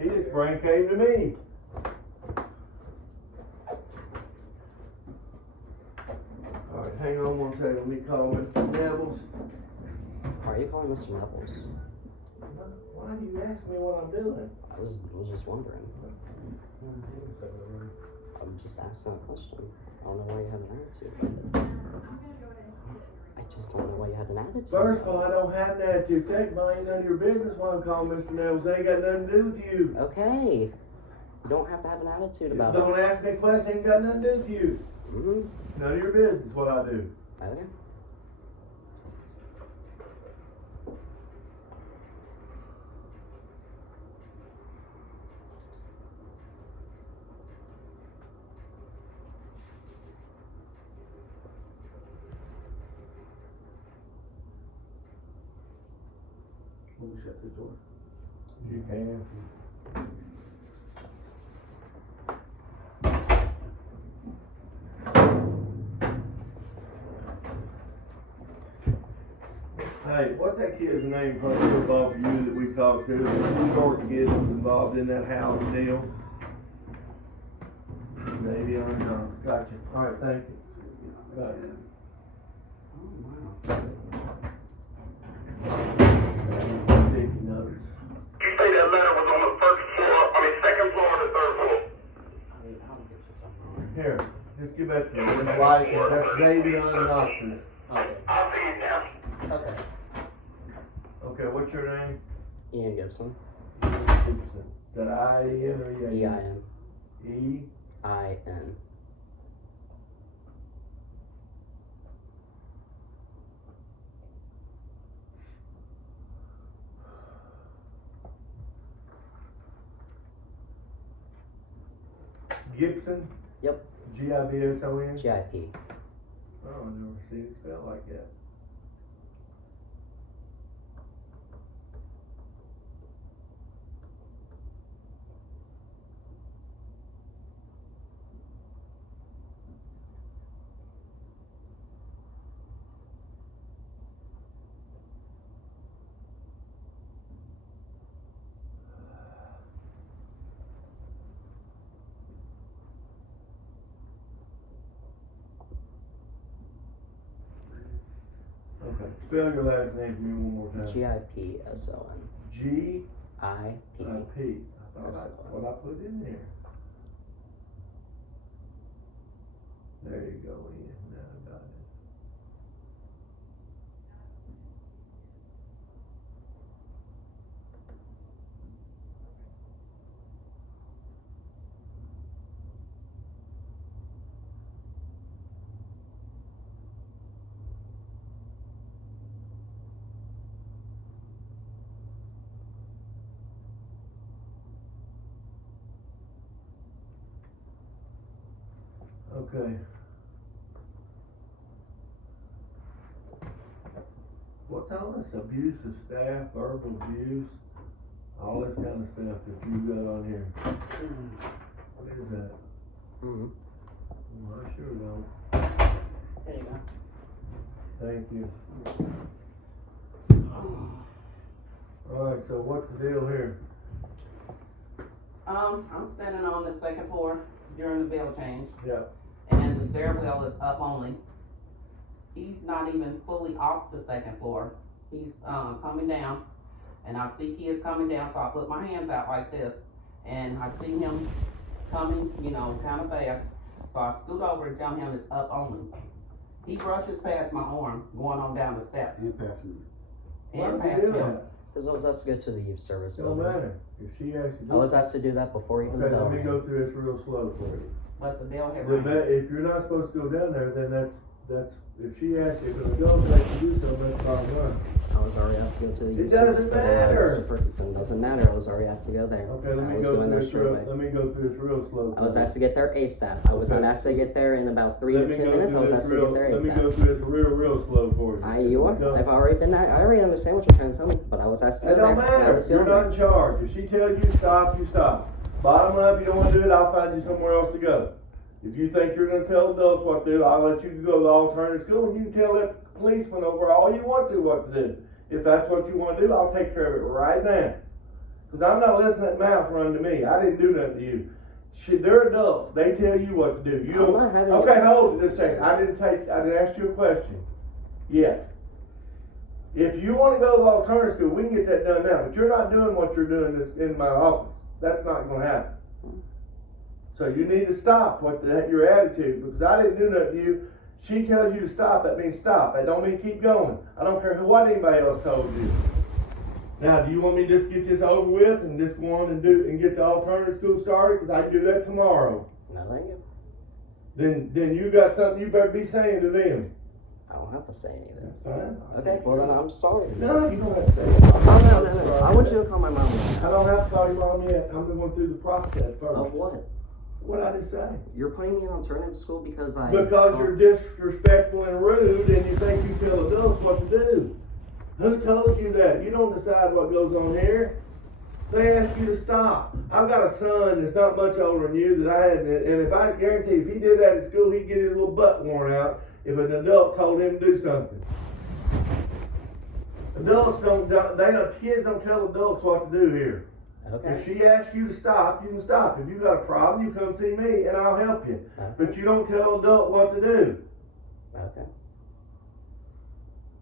He just sprang came to me. Alright, hang on one second, let me call Mr. Devils. Why are you calling Mr. Nevels? Why do you ask me what I'm doing? I was just wondering. I'm just asking a question. I don't know why you have an attitude. I just don't know why you had an attitude. First of all, I don't have an attitude. Second of all, ain't none of your business why I'm calling Mr. Nevels. It ain't got nothing to do with you. Okay. You don't have to have an attitude about it. Don't ask me questions, ain't got nothing to do with you. Mm-hmm. None of your business what I do. Okay. Let me shut the door. You can. Hey, what's that kid's name from football for you that we talked to? The short kid was involved in that house deal. Maybe or not. Gotcha. Alright, thank you. Got it. Oh, wow. Sticky notes. You say that letter was on the second floor or the third floor? Here, just give that to me. It's like, that's Xavier and Knox's. I'll see it now. Okay. Okay, what's your name? Ian Gibson. Is that I-E-N or E-A-N? E-I-N. E? I-N. Gibson? Yep. G-I-B-S-O-N? G-I-P. Oh, I never seen it spelled like that. Okay, spell your last name for me one more time. G-I-P-S-O-N. G-I-P. I-P. I thought what I put in there. There you go, Ian. Now I got it. Okay. What's all this abuse of staff, verbal abuse, all this kind of stuff that you got on here? What is that? Mm-hmm. Well, I sure don't. There you go. Thank you. Alright, so what's the deal here? I'm standing on the second floor during the bell change, Yeah. and the stairwell is up only. He's not even fully off the second floor. He's, coming down, and I see kids coming down, so I put my hands out like this, and I see him coming, kinda fast, so I scoot over and tell him it's up only. He brushes past my arm, going on down the steps. And passing. Why And would past you do him. that? Because I was asked to go to the youth service Don't building. matter. If she asks you to I was asked to do that before even the okay, bell let me rang. go through this real slow for you. But the bell had The rang. if you're not supposed to go down there, then that's, if she asks you, if the adult lets you do something, that's fine, run. I was already asked to go to the It youth service doesn't building by matter. Mr. Ferguson. Doesn't matter. I was already asked to go there. Okay, let I me was go doing through that this real, shortly. let me go through this real slow. I was for you. asked to get there ASAP. I was not Okay. asked to get there in about 3 Let to me 2 go minutes. I through was this asked to real- get there Let me ASAP. go through this real slow for you. You are. Go. I've already been that. I already understand what you're trying to tell me, but I was asked to go It don't there. and I matter, was you're going not there. in charge. If she tells you to stop, you stop. Bottom line, if you don't wanna do it, I'll find you somewhere else to go. If you think you're gonna tell adults what to do, I'll let you go to the alternative school, and you can tell that policeman over all you want to what to do. If that's what you wanna do, I'll take care of it right now. Cause I'm not listening to that mouth run to me. I didn't do nothing to you. They're adults. They tell you what to do. You I'm don't. not having Okay, a- hold it just a second. I didn't ask you a question. Yet. If you wanna go to the alternative school, we can get that done now, but you're not doing what you're doing in my office. That's not gonna happen. So you need to stop your attitude, because I didn't do nothing to you. She tells you to stop, that means stop. That don't mean keep going. I don't care what anybody else told you. Now, do you want me to just get this over with and just go on and get the alternative school started? Cause I can do that tomorrow. No, thank you. Then you got something you better be saying to them. I don't have to say any of this. That's fine. Okay, well then I'm sorry. No, you don't have to say it. No. I want you to call my mom. I don't have to call your mom yet. I'm going through the process first. Of what? What I just say? You're putting me in alternative school because Because you're disrespectful and rude and you think you tell adults what to do. Who told you that? You don't decide what goes on here. They ask you to stop. I've got a son that's not much older than you that I had, and if I guarantee if he did that at school, he'd get his little butt worn out if an adult told him to do something. Kids don't tell adults what to do here. Okay. If she asks you to stop, you can stop. If you got a problem, you come see me and I'll help you. Okay. But you don't tell adult what to do. Okay.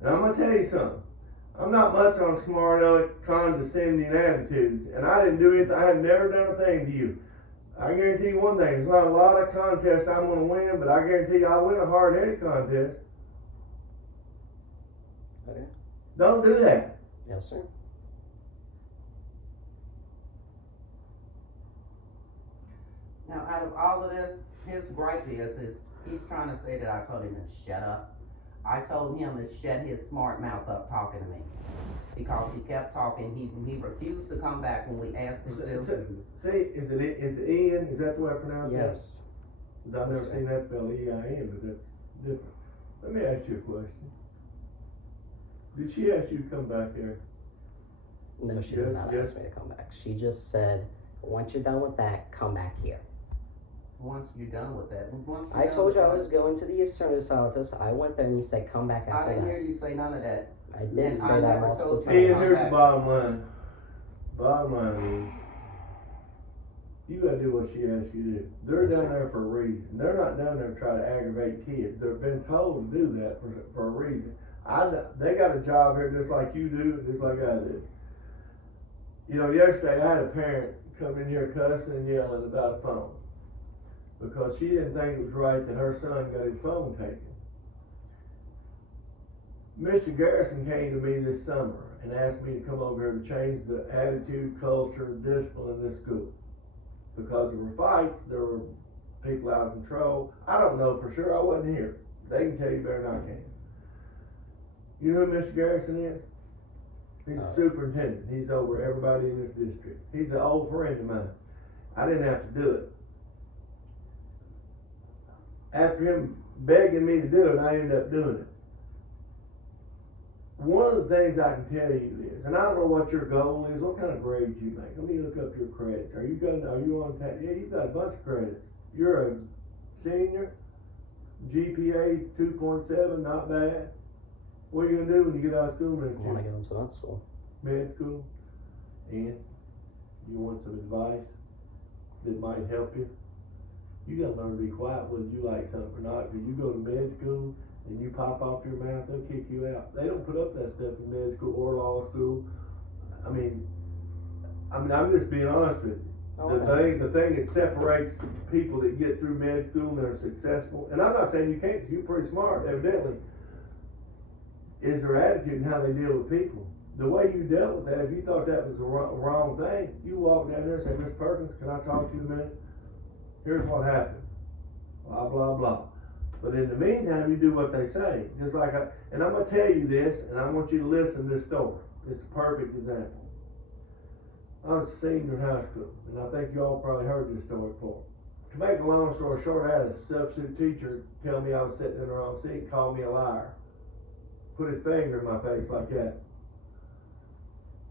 And I'm gonna tell you something. I'm not much on smart aleck condescending attitudes, and I didn't do anything. I have never done a thing to you. I guarantee you one thing, there's not a lot of contests I'm gonna win, but I guarantee you I'll win a hard-headed contest. Okay. Don't do that. Yes, sir. Now, out of all of this, his gripe is he's trying to say that I told him to shut up. I told him to shut his smart mouth up talking to me. Because he kept talking, he refused to come back when we asked him to. See, is it Ian? Is that the way I pronounce it? Yes. Because I've never seen that spelled E-I-N, but that's different. Let me ask you a question. Did she ask you to come back there? No, she did not ask me to come back. She just said, once you're done with that, come back here. Once you're done with that. I told you I was going to the attorney's office. I went there and you said, come back I after didn't that. hear you say none of that. I did And say I that never multiple told you. Ian, times. here's the bottom line. Bottom line is, you gotta do what she asks you to do. They're Yes, down sir. there for a reason. They're not down there to try to aggravate kids. They've been told to do that for a reason. They got a job here just like you do, just like I do. You know, yesterday I had a parent come in here cussing and yelling about a phone. Because she didn't think it was right that her son got his phone taken. Mr. Garrison came to me this summer and asked me to come over here to change the attitude, culture, discipline in this school. Because there were fights, there were people out of control. I don't know for sure, I wasn't here. They can tell you better than I can. You know who Mr. Garrison is? He's the superintendent. He's over everybody in this district. He's an old friend of mine. I didn't have to do it. After him begging me to do it, I ended up doing it. One of the things I can tell you is, and I don't know what your goal is, what kind of grades you make. Let me look up your credits. Are you on yeah, you've got a bunch of credits. You're a senior, GPA 2.7, not bad. What are you gonna do when you get out of school next I want to year? go into that school. Med school? And you want some advice that might help you? You gotta learn to be quiet whether you like something or not, because you go to med school and you pop off your mouth, they'll kick you out. They don't put up that stuff in med school or law school. I mean, I'm just being honest with you. The thing that separates people that get through med school and they're successful, and I'm not saying you can't, 'cause you're pretty smart, evidently, is their attitude and how they deal with people. The way you dealt with that, if you thought that was the wrong thing, you walk down there and say, Mr. Perkins, can I talk to you a minute? Here's what happened. Blah, blah, blah. But in the meantime, you do what they say. Just like and I'm going to tell you this, and I want you to listen to this story. It's a perfect example. I was a senior in high school, and I think you all probably heard this story before. To make a long story short, I had a substitute teacher tell me I was sitting in the wrong seat and call me a liar. Put his finger in my face like that.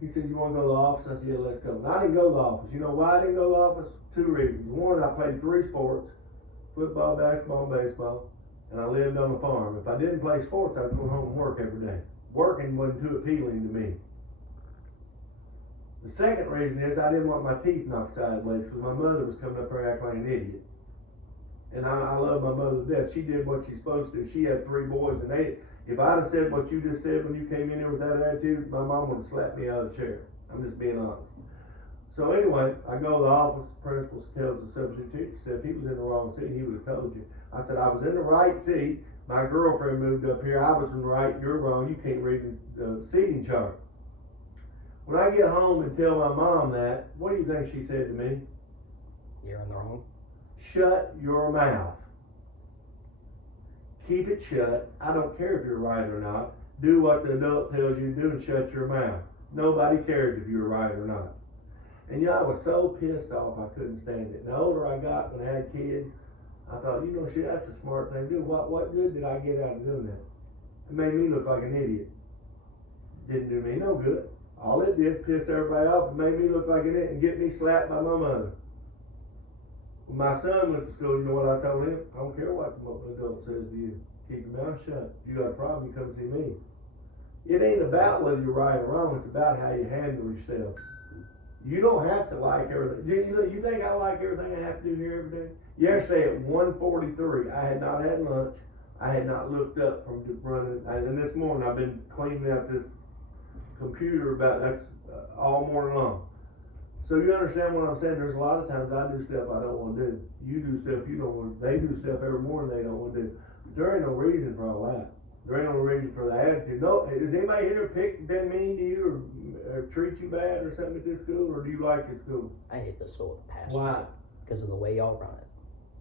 He said, you want to go to the office? I said, yeah, let's go. And I didn't go to the office. You know why I didn't go to the office? 2 reasons. One, I played 3 sports, football, basketball, and baseball, and I lived on a farm. If I didn't play sports, I was going home and work every day. Working wasn't too appealing to me. The second reason is I didn't want my teeth knocked sideways because my mother was coming up here acting like an idiot. And I love my mother to death. She did what she's supposed to. She had 3 boys, and if I'd have said what you just said when you came in here with that attitude, my mom would have slapped me out of the chair. I'm just being honest. So anyway, I go to the office, principal tells the substitute teacher, said if he was in the wrong seat, he would have told you. I said, I was in the right seat, my girlfriend moved up here, I was in the right, you're wrong, you can't read the seating chart. When I get home and tell my mom that, what do you think she said to me? You're in the wrong. Shut your mouth. Keep it shut. I don't care if you're right or not. Do what the adult tells you to do and shut your mouth. Nobody cares if you're right or not. And I was so pissed off I couldn't stand it. And the older I got when I had kids, I thought, shit, that's a smart thing to do. What good did I get out of doing that? It made me look like an idiot. Didn't do me no good. All it did is piss everybody off and made me look like an idiot and get me slapped by my mother. When my son went to school, you know what I told him? I don't care what the adult says to you. Keep your mouth shut. You got a problem, you come see me. It ain't about whether you're right or wrong, it's about how you handle yourself. You don't have to like everything. You think I like everything I have to do here every day? Yesterday at 1:43, I had not had lunch. I had not looked up from running. And this morning I've been cleaning out this computer all morning long. So you understand what I'm saying? There's a lot of times I do stuff I don't want to do. You do stuff you don't want to do. They do stuff every morning they don't want to do. There ain't no reason for all that. There ain't no reason for the attitude. No, is anybody here been mean to you or treat you bad or something at this school, or do you like this school? I hate this school with a passion. Why? Because of the way y'all run it.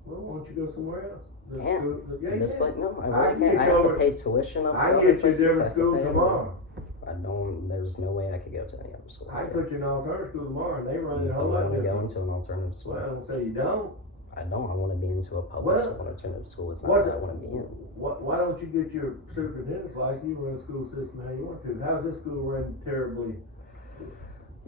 Well, why don't you go somewhere else? In this place, no, I I really can can't. get I you have over- to pay tuition up to I can other get you a places. I different have to school pay tomorrow. there's no way I could go to any other school. I can put you in an alternative school tomorrow, and they run it a I whole lot want to go different. into an alternative school. Well, I don't say you don't. I don't. I want to be into a public Well, school. An alternative school is not what- what I want to be in. Why don't you get your superintendent's license? You run a school system how you want to. How's this school run terribly?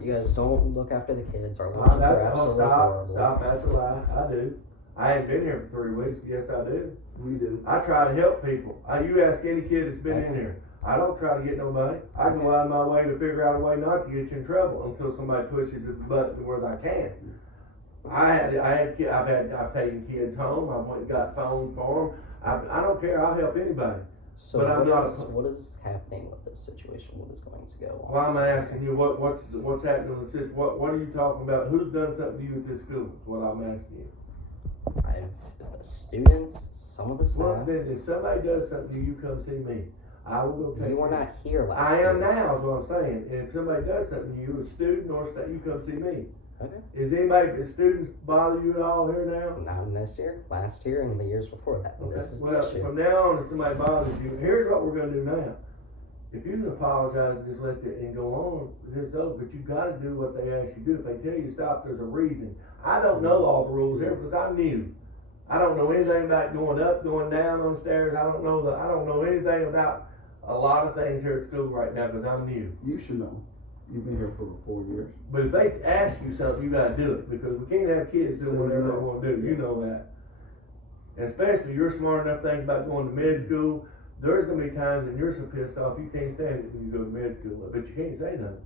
You guys don't look after the kids. Our lunches are absolutely horrible. Stop, that's a lie. I do. I ain't been here for 3 weeks. Yes, I do. We do. I try to help people. You ask any kid that's been in here. I don't try to get nobody. I can go out of my way to figure out a way not to get you in trouble until somebody pushes the button where I can. I've taken kids home. I've went and got phones for them. I don't care. I'll help anybody. So But I'm not what is happening with this situation? What is going to go on? Well, I'm asking you, what's happening with this? What are you talking about? Who's done something to you at this school? Is what I'm asking you. The students, some of the Well, staff. then if somebody does something to you, come see me. I will go take You were care. not here last I am year. now, is what I'm saying. And if somebody does something to you, a student or staff, you come see me. Okay. Is students bother you at all here now? Not in this year, last year, and the years before that. And Okay. this is the Well, issue. from now on, if somebody bothers you, here's what we're gonna do now. If you can apologize and just let it and go on, it's over, but you gotta do what they ask you to do. If they tell you to stop, there's a reason. I don't know all the rules here because I'm new. I don't know anything about going up, going down on stairs. I don't know anything about a lot of things here at school right now because I'm new. You should know. You've been here for 4 years. But if they ask you something, you gotta do it, because we can't have kids doing whatever they wanna do, you know that. And especially, you're smart enough to think about going to med school, there's gonna be times when you're so pissed off, you can't stand it when you go to med school, but you can't say nothing,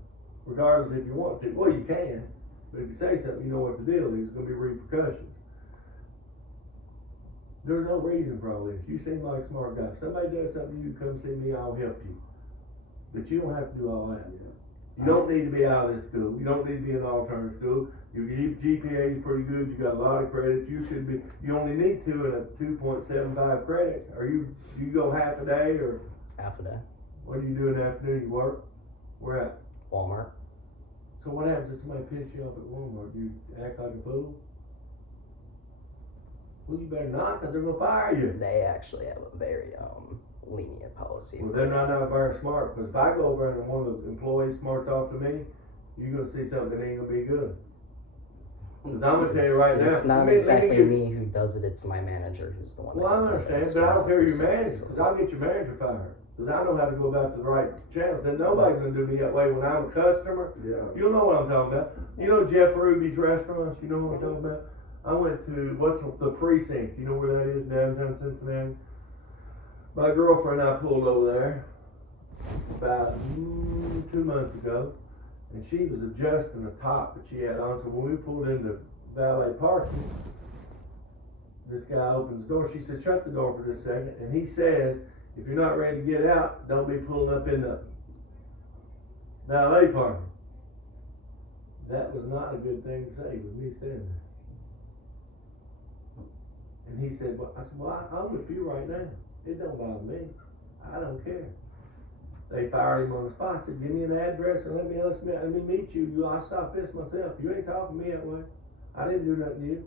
regardless if you want to. Well, you can, but if you say something, you know what the deal is, it's gonna be repercussions. There's no reason for all this, you seem like a smart guy, if somebody does something to you, come see me, I'll help you. But you don't have to do all that. You don't need to be out of this school. You don't need to be in an alternative school. Your GPA is pretty good. You got a lot of credits. You only need 2 and a 2.75 credits. You go half a day, or Half a day. what do you do in the afternoon? You work? Where at? Walmart. So what happens if somebody pisses you off at Walmart? Do you act like a fool? Well, you better not, because they're gonna fire you. They actually have a very lenient policy. Well, for they're that. not very smart, because if I go over and one of the employees smart talk to me, you're gonna see something that ain't gonna be good. Because I'm gonna tell you right now. It's not let me exactly get- me who does it, it's my manager who's the one that Well, I does it. understand, but I don't care your manager, because I'll get your manager fired. Because I know how to go about the right channels, and nobody's gonna do me that way when I'm a customer. Yeah. You know what I'm talking about. You know Jeff Ruby's restaurants, you know what I'm talking about? I went to, the precinct, you know where that is, downtown Cincinnati? My girlfriend and I pulled over there about 2 months ago, and she was adjusting the top that she had on. So when we pulled into valet parking, this guy opens the door. She said, shut the door for just a second. And he says, if you're not ready to get out, don't be pulling up in the valet parking. That was not a good thing to say with me standing there. And he said, well, I said, well, I'm with you right now. It don't bother me. I don't care. They fired him on the spot. I said, give me an address and let me meet you. I'll stop this myself. You ain't talking to me that way. I didn't do nothing to you.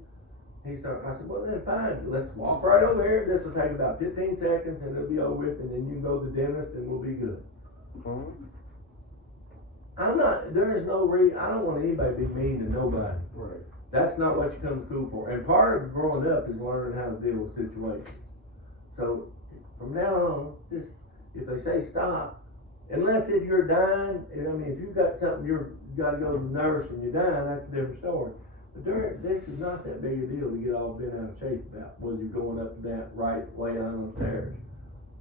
I said, well then fine, let's walk right over here. This will take about 15 seconds and it'll be over with, and then you can go to the dentist and we'll be good. There is no reason, I don't want anybody to be mean to nobody. Right. That's not what you come to school for. And part of growing up is learning how to deal with situations. So from now on, just, if they say stop, unless if you're dying, I mean, if you've got something, you gotta go to the nurse and you're dying, that's a different story. But this is not that big a deal to get all bent out of shape about, whether you're going up and down, right way down on the stairs.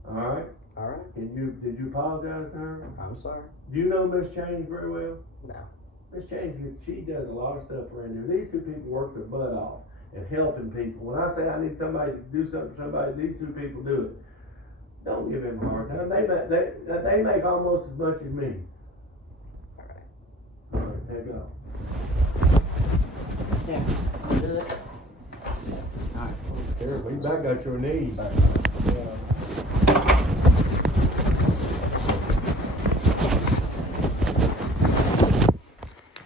Alright? Alright. Did you apologize to her? I'm sorry. Do you know Miss Change very well? No. Miss Change, she does a lot of stuff around here. These two people work their butt off at helping people. When I say I need somebody to do something for somebody, these two people do it. Don't give them a hard time. They make almost as much as me. Alright, take it off. Yeah. Good. Sure, we back got your knees. Yeah.